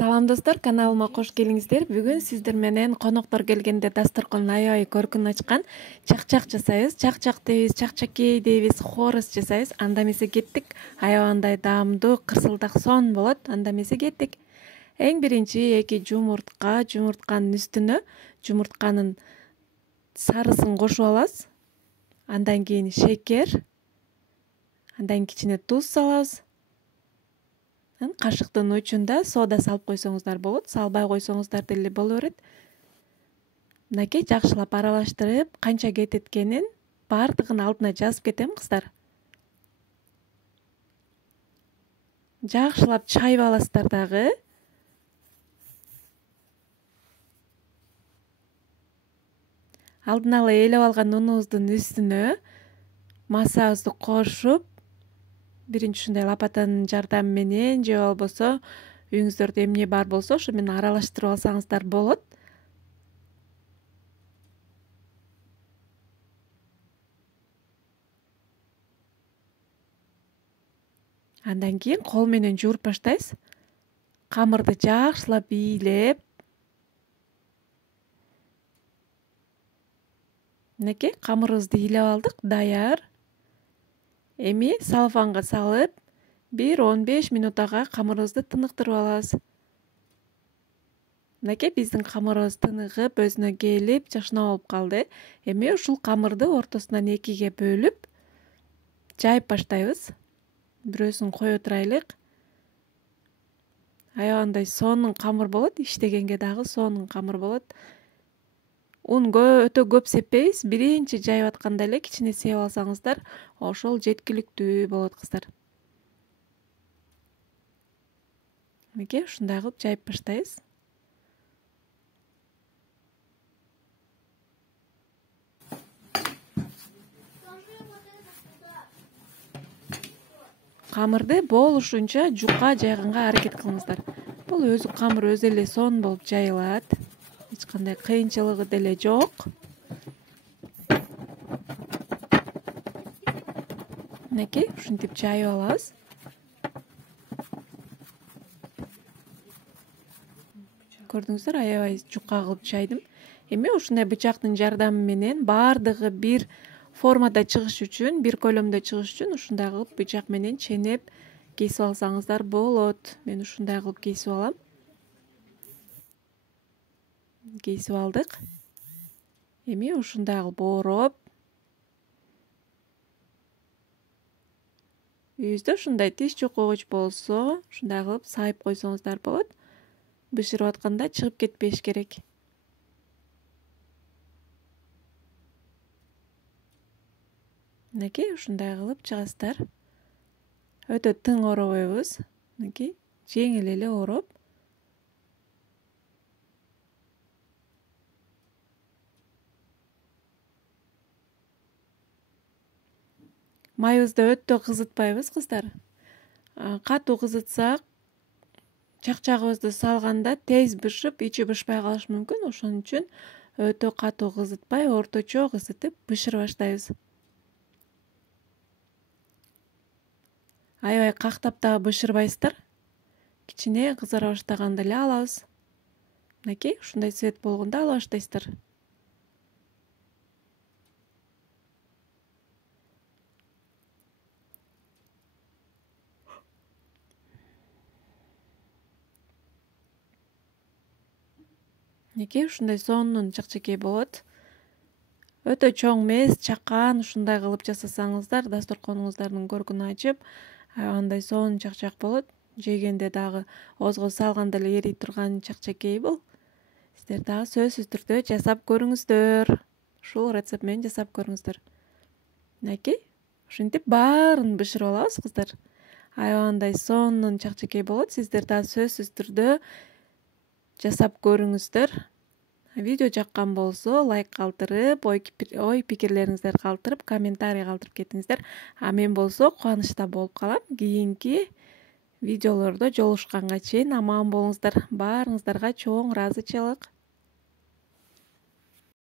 Салам достор, каналыма кош келиңиздер. Бүгүн сиздер менен коноктор келгенде дасторкон аябай көркүн ачкан чакчак жасайбыз. Чакчак дейбиз, чакчакей дейбиз, хорос жасайбыз. Анда эмесе кеттик. Аябандай даамдуу кырсылдак сон болот. Анда эмесе кеттик. Эң биринчи 2 жумуртка, жумуртканын үстүнө жумуртканын сарысын кошуп алабыз. Андан кийин шекер, андан кичине туз салабыз. Кашыктын учунда сода салып койсоңуздар болот, салбай койсоңуздар деле боло берет. Мынакей жакшылап аралаштырып, канча кететкенин баардыгын алдына жазып кетем, кыздар. Жакшылап чайып аласыздар дагы. Алдын ала ээлеп алган унубуздун үстүнө массабызды кошуп, биринчи ушундай лопатанын жардамы менен же болбосо үйүңүздөрдө эмне бар болсо ошо менен аралаштырып алсаңыздар болот. Андан кийин кол менен жууруп баштайбыз. Камырды жакшылап бийлеп, мынакей камырыбызды бийлеп алдык, даяр. Эми салфанга салып, 1-15 минутага камырыбызды тыныктырып алабыз. Мынакей биздин камырыбыз тыныгып, өзүнө келип, жакшына болуп калды. Эми ушул камырды ортосунан 2ге бөлүп, жайып баштайбыз. Бирөөсүн кое турайлык. Аябандай сонун камыр болот, иштегенге дагы сонун камыр болот. Ун өтө көп сеппейбиз. Биринчи жайып атканда эле кичине сеп алсаңыздар, ошол жеткиликтүү болот, кыздар. Мынакей ушундай кылып жайып баштайбыз. Камырды болушунча жука жайганга аракет кылыңыздар. Бул өзү камыр өзү эле сонун болуп жайылат. Эч кандай кыйынчылыгы деле жок. Мынакей ушинтип жайып алабыз. Көрдүңүздөр, аябай жука кылып жайдым. Эми ушундай бычактын жардамы менен баардыгы бир формада чыгыш үчүн, бир көлөмдө чыгыш үчүн ушундай кылып бычак менен ченеп кесип алсаңыздар болот. Мен ушундай кылып кесип алам. Кесип алдык. Эми ушундай кылып ороп, үйүңүздө ушундай тиш чокогуч болсо, ушундай кылып сайып койсоңуздар болот. Бышырып атканда чыгып кетпеш керек. Мынакей ушундай кылып чыгасыздар. Өтө тың оробойбуз. Мынакей жеңил эле ороп. Майыбызды өтө кызытпайбыз, кыздар. Катуу кызытсак, чакчагыбызды салганда тез бышып, ичи бышпай калышы мүмкүн. Ошон үчүн өтө катуу кызытпай, орточо кызытып бышырып баштайбыз. Аябай кактап дагы бышырбайсыздар. Кичине кызара баштаганда эле алабыз. Мынакей ушундай цвет болгондо ала баштайсыздар. Мынакей ушундай сонун чакчакей болот. Өтө чоң эмес, чакан ушундай кылып жасасаңыздар, дасторконуңуздардын көркүн ачып, аябандай сонун чакчак болот. Жегенде дагы оозго салганда эле эрий турган чакчакей бул. Сиздер дагы сөзсүз түрдө жасап көрүңүздөр. Ушул рецепт менен жасап көрүңүздөр. Мынакей ушинтип баарын бышырып алабыз, кыздар. Аябандай сонун чакчакей болот. Сиздер дагы сөзсүз түрдө жасап көрүңүздөр. Видео жаккан болсо лайк калтырып, ой пикирлериңиздерди калтырып, комментарий калтырып кетиңиздер. А мен болсо кубанычта болуп калам. Кийинки видеолордо жолугушканга чейин аман болуңуздар. Баарыңыздарга чоң ыраазычылык.